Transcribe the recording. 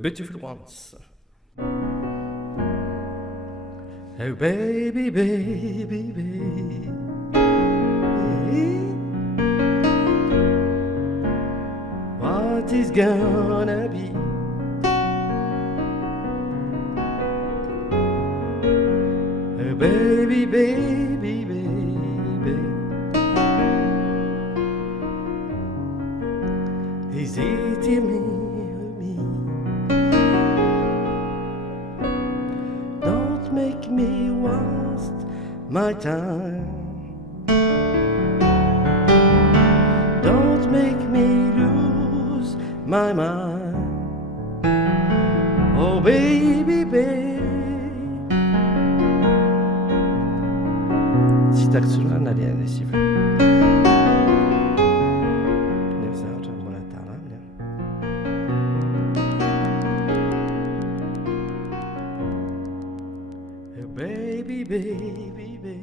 Beautiful ones. Oh baby, baby, baby, what is gonna be? Oh baby, baby, baby, is it me or me? Don't make me waste my time. Don't make me lose my mind. Oh baby, baby. Si tak sulla na dia si. Ne sa ta mona ta la ne. Baby, baby, baby.